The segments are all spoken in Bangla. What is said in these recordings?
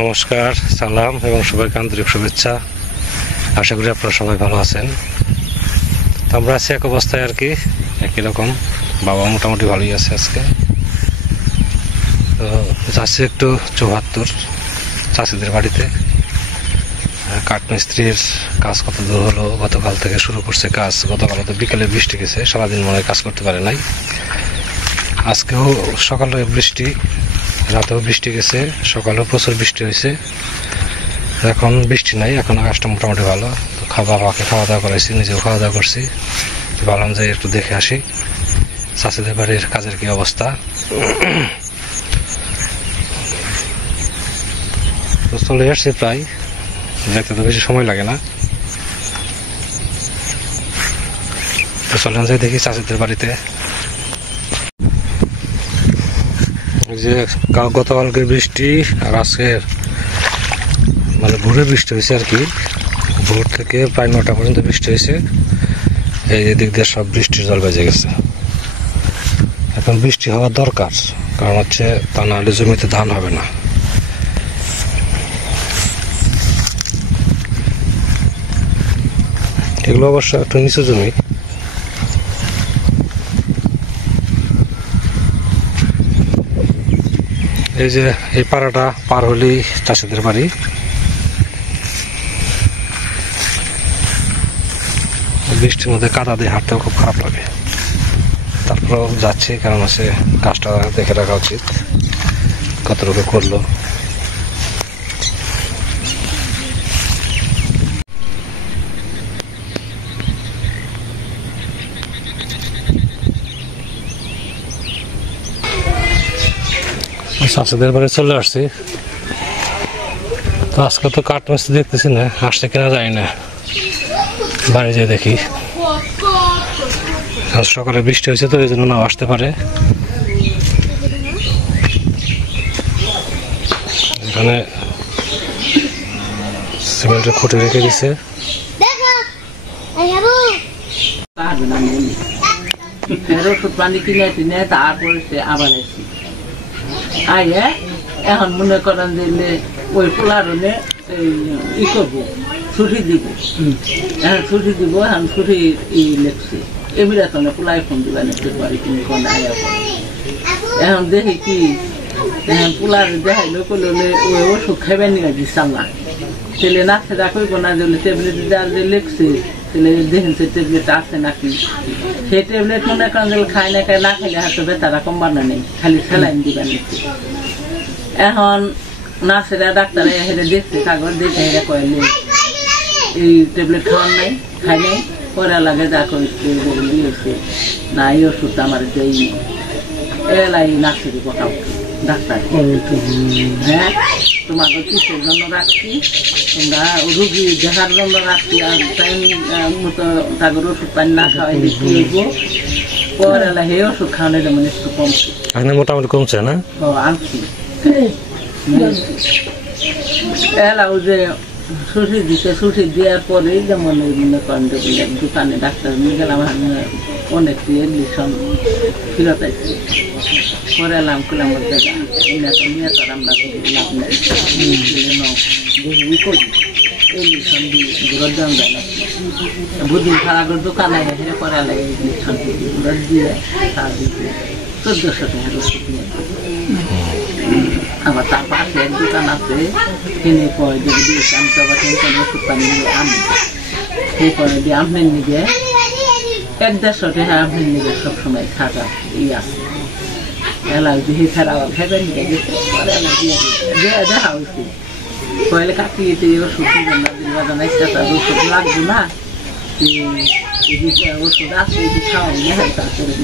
নমস্কার, সালাম এবং সবাইকে আন্তরিক শুভেচ্ছা। আশা করি আপনারা সবাই ভালো আছেন। তো আমরা আছি এক অবস্থায় আর কি, একই রকম। বাবা মোটামুটি ভালোই আছে আজকে। তো যাচ্ছি একটু ৭৪ চাষিদের বাড়িতে। কাঠমিস্ত্রির কাজ কত দূর হলো, গতকাল থেকে শুরু করছে কাজ। গতকাল তো বিকেলে বৃষ্টি গেছে, সারাদিন মনে হয় কাজ করতে পারে নাই। আজকেও সকালে বৃষ্টি, রাতেও বৃষ্টি গেছে, সকালেও প্রচুর বৃষ্টি হয়েছে। এখন বৃষ্টি নাই, এখন আকাশটা মোটামুটি ভালো। তো বাবাকে খাওয়া দাওয়া করাইছি, নিজেও খাওয়া দাওয়া করছি। ভাবলাম যে একটু দেখে আসি চাষিদের বাড়ির কাজের কি অবস্থা। তো চলে আসছি প্রায়, দেখতে তো বেশি সময় লাগে না। তো চলেন যাই দেখি চাষিদের বাড়িতে। যে গতকালকে বৃষ্টি আর আজকের মানে ভোরে বৃষ্টি হয়েছে আর কি। ভোর থেকে প্রায় ৯টা পর্যন্ত বৃষ্টি হয়েছে। এই দিক দিয়ে সব বৃষ্টির জল বেজে গেছে। এখন বৃষ্টি হওয়ার দরকার, কারণ হচ্ছে তা না হলে জমিতে ধান হবে না। এগুলো অবশ্য একটু নিচু জমি। এই যে এই পাড়াটা পার হলেই চাষিদের বাড়ি। বৃষ্টির মধ্যে কাদা দিয়ে হাঁটতেও খুব খারাপ লাগে। তারপরেও যাচ্ছি, কারণ আছে কাজটা দেখে রাখা উচিত কতটুকু করলো। চাষিদের বাড়ি চলে আসছি। তো আজকে তো কাঠমিস্ত্রি দেখতেছি না, আসছে কিনা যায় না। বাড়ি যেয়ে দেখি। আজ সকালে বৃষ্টি হয়েছে তো এই জন্য নাও আসতে পারে। এখানে সিমেন্টের খুঁটি রেখে দিছে। পানি কিনে কিনে তারপরে সে আবার এসে আইয়ে এখন মনে করেন দিলে ওই পোলারনে ই করবো, ছুটি দিব। এখন ছুটি দিব, এখন ছুটি লেখছি এমনি এখন পোলাই ফোন দিবা নিতে পারি তুমি কোন আয়া করে। এখন দেখি কি এখন পোলার দেখাইলো করলে ওই ওষুধ খাইবেন নিয়ে দিচ্ছাম না। তেলে না সেটা কইব না যে ট্যাবলেট দেওয়ার যে লেখছে তাহলে দেখেন সে ট্যাবলেট আছে নাকি। সেই ট্যাবলেট মনে করেন যে খাই না খাই না খাইলে হয়তো বেতারা কমবানো নেই, খালি স্যালাইন দিবা নিচ্ছে। এখন নার্সেরা ডাক্তার হেরে দেখছে, কাগজ দেখে হেরে কয়লে এই ট্যাবলেট খাওয়ার নাই, খাই নাই। পরে লাগে যা করছে দিয়েছে না, এই ওষুধটা আমার যেই এলাই নার্সেরই কথা ডাক্তার। হ্যাঁ, তোমাকে কিসের জন্য রাখছি, তোমরা রুগী দেখার জন্য রাখছি। আর টাইম মতো তাদের ওষুধ পানি না খাওয়াইলে কি হইব। পরে হে ওষুধ খাওয়ানো যেমন একটু কমছে, মোটামুটি কমছে না। ও আনছি এলাও যে সুশি দিতে, সুশি দেওয়ার পরে যেমন মনে করেন দোকানে ডাক্তার নিয়ে গেলাম, আমি অনেক এডমিশন ফিরত আসছি। পরে এলাম করলাম নিয়ে তো আমরা লাভ নেই করি এডমিশন দিয়ে ঘুরত দাম দেয় না। বুদিন খারাপের দোকানে হেরে পরে লাগে এডমিশন ঘুরত দিয়ে সার দিতে ১৪০০ টাকা ওষুধ নিয়ে। আবার তার পাশে এক দোকান আছে, কিনে কয় যদি দিয়েছে আমি তো আবার টেনশন ওষুধ পানি নিয়ে আনি। সেই পরে দিয়ে আপনার নিজে ১-১৫০ টাকা আপনার নিজে সবসময় থাকা ই আছে। এলাকা দিয়ে ছাড়া আবার ভেবে নিয়ে গেছে, পরে এলাকা দিয়ে দেখা হয়েছে কয়লে কাটিয়েছে ওষুধ জানাইছে তার ওষুধ লাগবে না, ওষুধ আছে এটি খাওয়াই না, তারপরে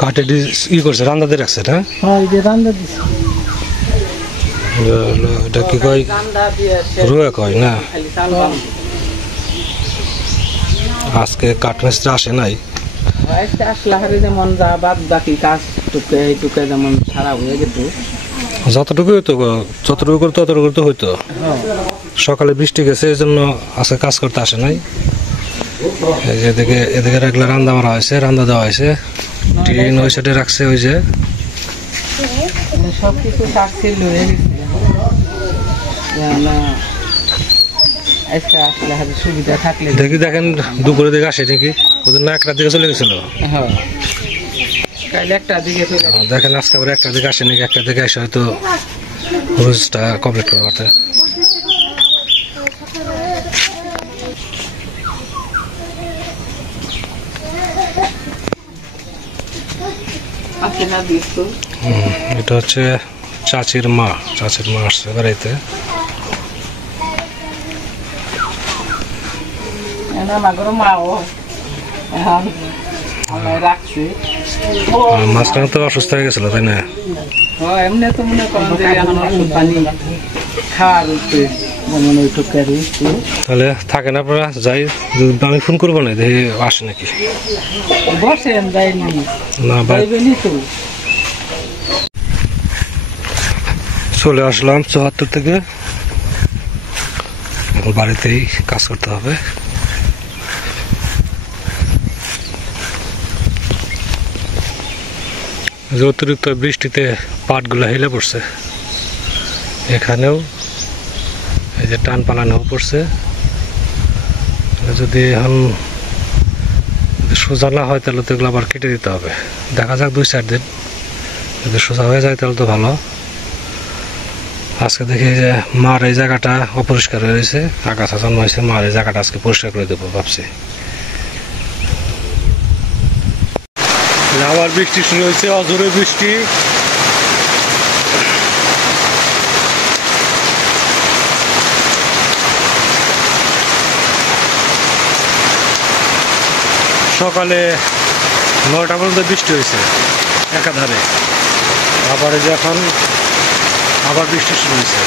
কাঠে ই করছে, রান্না দিয়ে রাখছে না। এটা কি কয়, রুয়া কয় না। আজকে কাঠমিস্ত্রি আসে নাই, আসলে যেমন যা বাদ বাকি কাজ টুকে টুকে যেমন সারা হয়ে গেছে। যতটুকু হইতো, যতটুকু করে ততটুকু তো হইতো। সকালে বৃষ্টি গেছে, এই জন্য আজকে কাজ করতে আসে নাই। এই যে এদিকে রাখলে রান্না মারা হয়েছে, রান্না দেওয়া হয়েছে। টিন ওই সাইডে রাখছে, ওই যে সবকিছু থাকছিল হয়ে গেছে। আজকে আসলে হাতে সুবিধা থাকলে দেখি দেখেন দুপুরে দিকে আসে নাকি, ওদের না একটার দিকে চলে গেছিল। হ্যাঁ কাল একটা দিকে দেখেন আজকে আবার একটা দিকে আসে নাকি, একটা দিকে আসে হয়তো রোজটা কমপ্লিট করে পারতে। এটা হচ্ছে চাচির মা আসছে বেড়াইতে। মাঝখানে তো অসুস্থ হয়ে গেছিল, তাই না? এমনি তো মনে করেন যে এখন ওষুধ পানি খাওয়ার তাহলে থাকেন আপনারা, যাই আমি ফোন করবো না, দেখি আসে নাকি। বসেন যাইনি না যাইবেনি তো। চলে আসলাম ৭৪ থেকে, বাড়িতেই কাজ করতে হবে। অতিরিক্ত বৃষ্টিতে পাটগুলো হেলে পড়ছে, এখানেও এই যে টান পালানো পড়ছে। যদি এখন সোজা না হয় তাহলে তো এগুলো আবার কেটে দিতে হবে। দেখা যাক ২-৪ দিন, যদি সোজা হয়ে যায় তাহলে তো ভালো। আজকে দেখি যে মার এই জায়গাটা অপরিষ্কার হয়েছে, আগাছা জন্মাইছে, মার এই জায়গাটা আজকে পরিষ্কার করে দেবো ভাবছি। আবার বৃষ্টি শুরু হয়েছে, অজোরে বৃষ্টি। সকালে ৯টা পর্যন্ত বৃষ্টি হয়েছে একাধারে, আবার এই যে এখন আবার বৃষ্টি শুরু হয়েছে।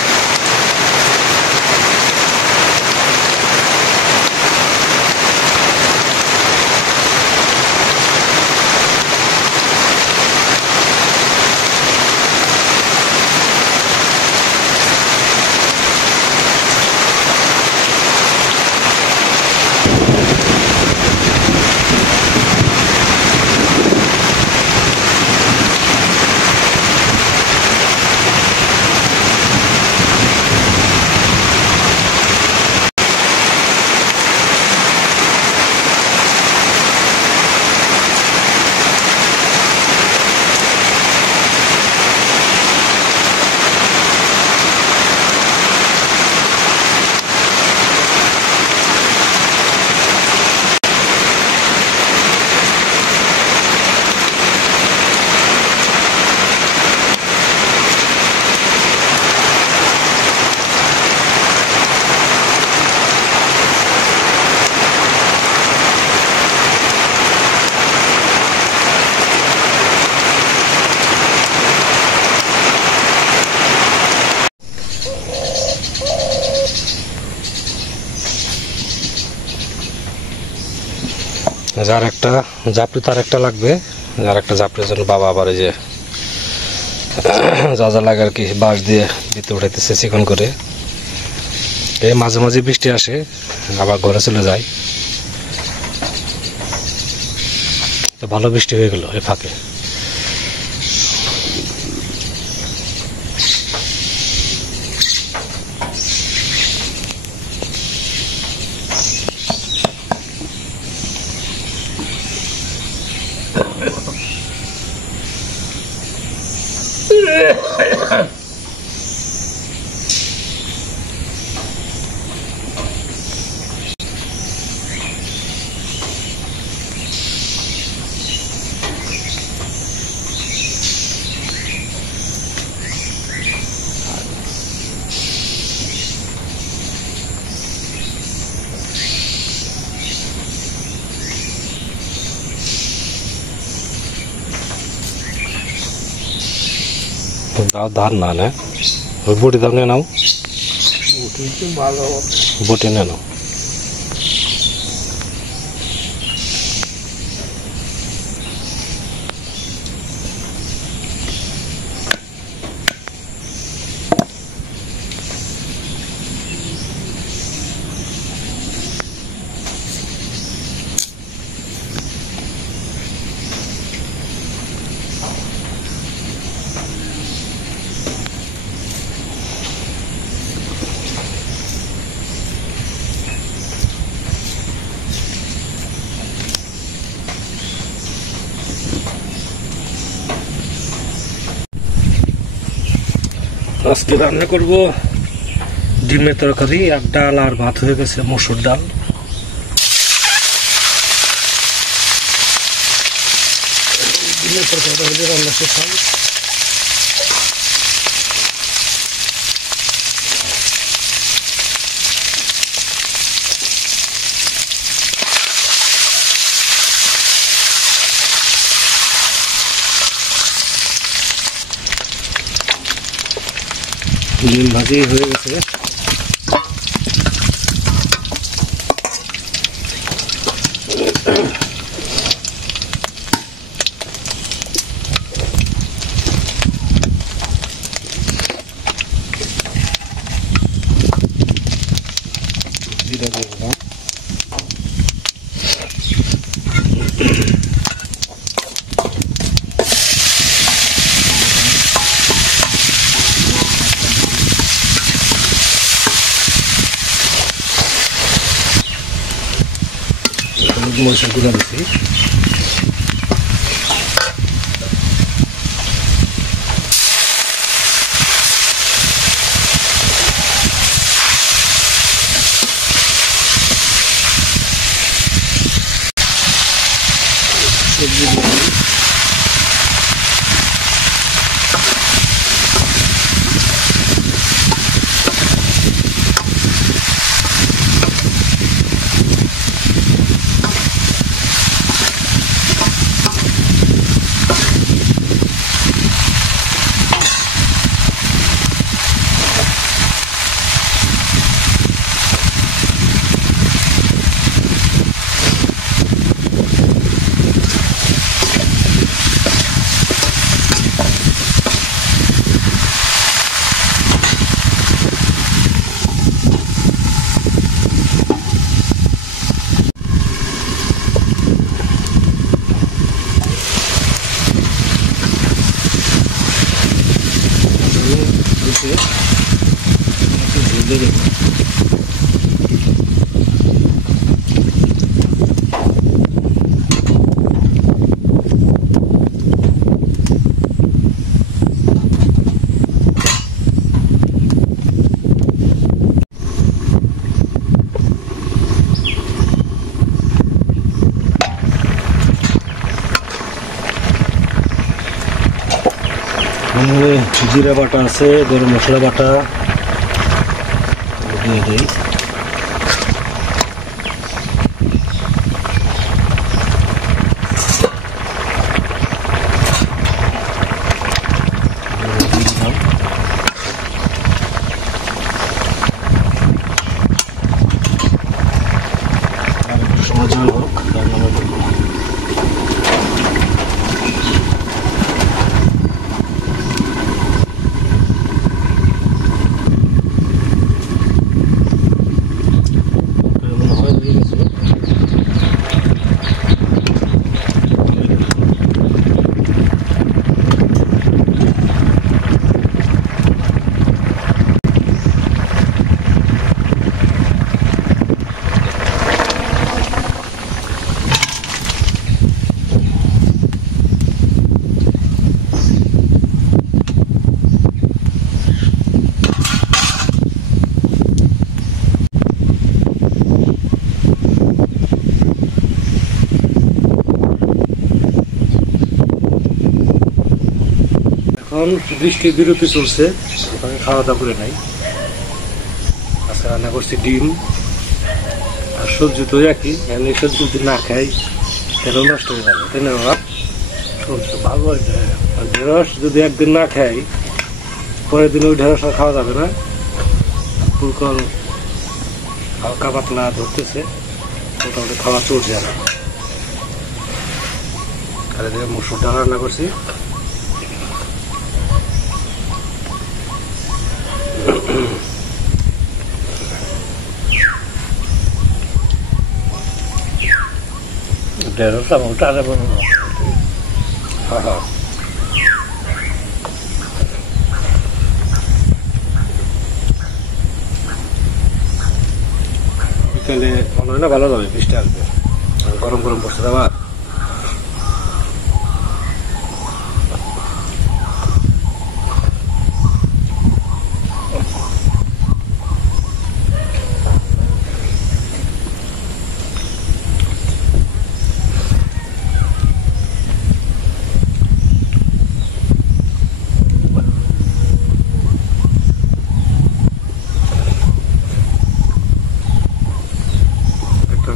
যার একটা জাপড়ি তার একটা লাগবে, যার একটা জাপড়ির জন্য বাবা আবার এই যে যা যা লাগে আর কি বাঁশ দিয়ে ভিতরে উঠাইতেছে চিকন করে। এই মাঝে মাঝে বৃষ্টি আসে, আবার ঘরে চলে যায়, তো ভালো বৃষ্টি হয়ে গেল এই ফাঁকে। ধান না না ওই বটি দাম নিয়ে নাও, বটি নিয়ে নাও। আজকে রান্না করব ডিমের তরকারি, আর ডাল আর ভাত হয়ে গেছে, মসুর ডাল। ডিমের তরকারিটা হলে রান্না শেষ হয়। ডিম ভাজি হয়ে গেছে। জিরা দিয়ে দিলাম। মরিচের গুঁড়া দিচ্ছি। সবজি দিয়ে দেবো। জিরা বাটা আছে, গরম মশলা বাটা দিয়ে দিই। আর একটু সময় জল হোক, রান্না করবো। এখন বৃষ্টির বিরতি চলছে, ওখানে খাওয়া দাওয়া করে নাই। আজকে রান্না করছি ডিম আর সবজি তো একই, এই সবজি যদি না খাই তাহলে নষ্ট হয়ে যাবে, তাই না বাবা? সবজি ভালো হয়েছে। আর ঢেঁড়স যদি একদিন না খাই, পরের দিন ওই ঢেঁড়স আর খাওয়া যাবে না। ফুলকল হালকা পাতলা ধরতেছে, মোটামুটি খাওয়া চলছে। আর এদিকে মসুর ডাল রান্না করছি। ঢেঁড়স ওটা আরে বলবো। বিকেলে মনে হয় না ভালো যাবে, বৃষ্টি আসবে, গরম গরম বসে দেওয়া।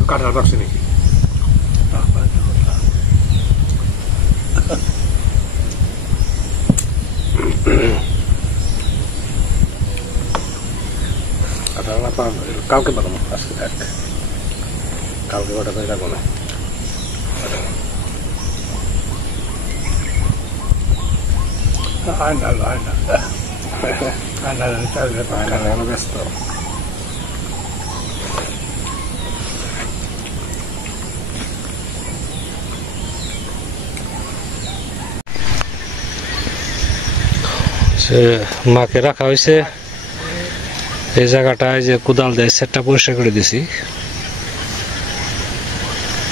কাঁঠাল পাকছে নাকি? কালকে পাঠাবো, আজকে থাক, কালকে ওটা করে রাখবো না। ব্যস্ত মাকে রাখা হয়েছে এই জায়গাটায়, যে কোদাল দিয়ে সেটটা পরিষ্কার করে দিছি।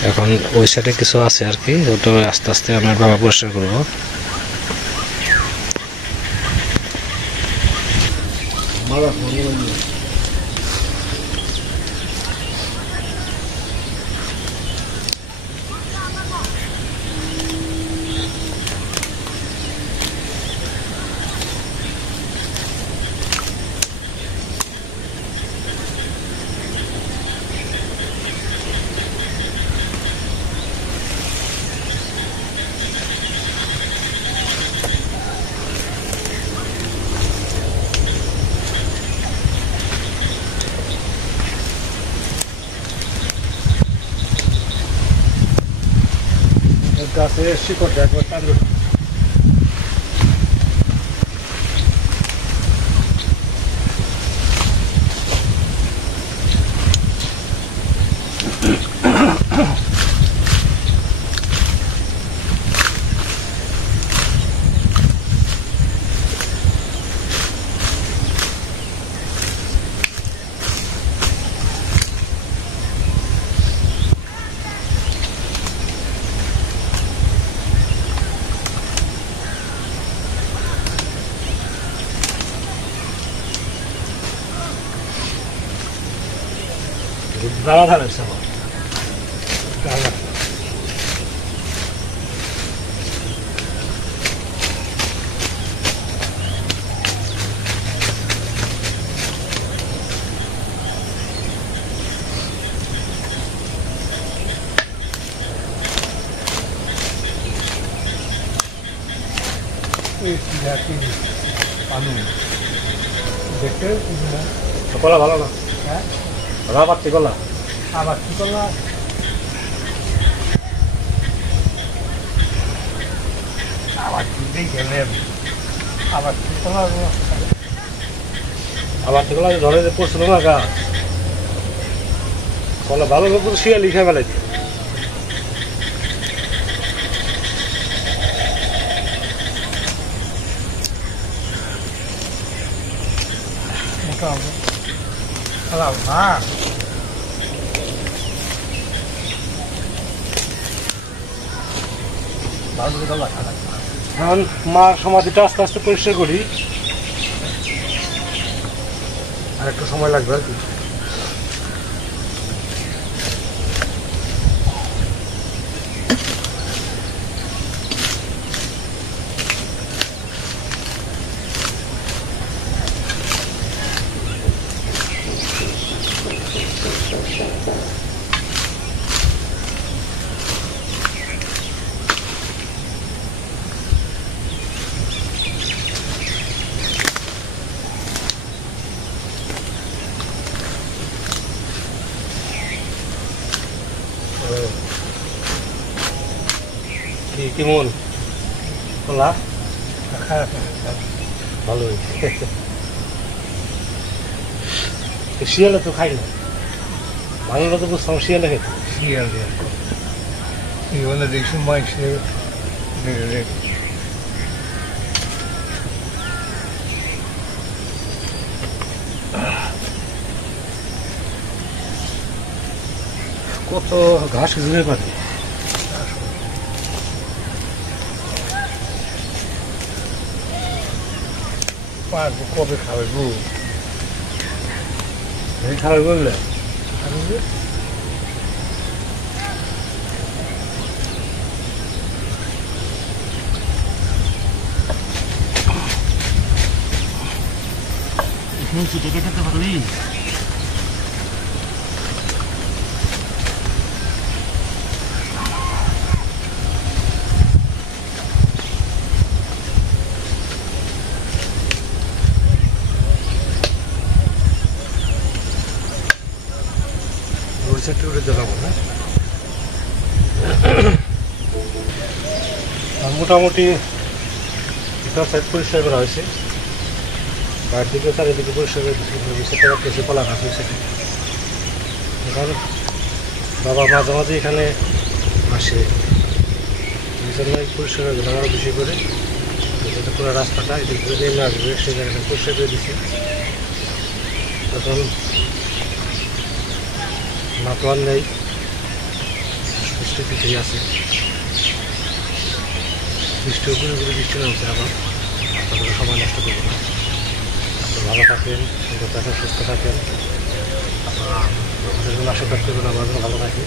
এখন ওই সাইডে কিছু আছে আর কি, ওটা আস্তে আস্তে আমার বাবা পরিষ্কার করবো। গাছের শিকড়টা একবার টানবে। দাঁড়া ধারে দেখতে কলা ভালো না, হ্যাঁ ভালো পাচ্ছি কলা। আবার কি কলা? আবার কি গেলেন? আবার কি কলা? আবার কি কলা ধরে পড়ছিল না গা কলা ভালো লোক শুয়ে লিখে ফেলাই। এখন মার সমাধিটা আস্তে আস্তে পরিষ্কার করি, আর একটু সময় লাগবে আর কি। কেমন কলা? ভালোই। শিয়ালে তো খাই না, ভালো তো বুঝতাম শিয়ালে খেতে। শিয়াল দেখছি মাইসে কত ঘাস জুড়ে পারে। পারবো কবে খাবে গো? খাবে বললে খেতে পারবি? সেন্টি উঠে দিলাম না। মোটামুটি ভিতর সাইড পরিষ্কার করা হয়েছে, বাইরের দিকে চারিদিকে পরিষ্কার করে দিচ্ছে, কলা গাছ হয়েছে। এখন বাবা মাঝে মাঝে এখানে আসে, এই জন্যই পরিষ্কার করে দিলাম আরও বেশি করে, যাতে পুরো রাস্তাটা এদিক করে নেমে আসবে সেই জায়গাটা পরিষ্কার করে দিচ্ছে। তখন মাতোয়ার নেই, বৃষ্টি পিছিয়ে আছে, বৃষ্টি উপরে উপরে বৃষ্টি নামছে। আবার আপনাদের সময় নষ্ট করবো না, আপনারা ভালো থাকেন, সুন্দর থাকেন, সুস্থ থাকেন, আপনাদের জন্য আশীর্বাদ করবেন, আমরা যেন ভালো থাকি।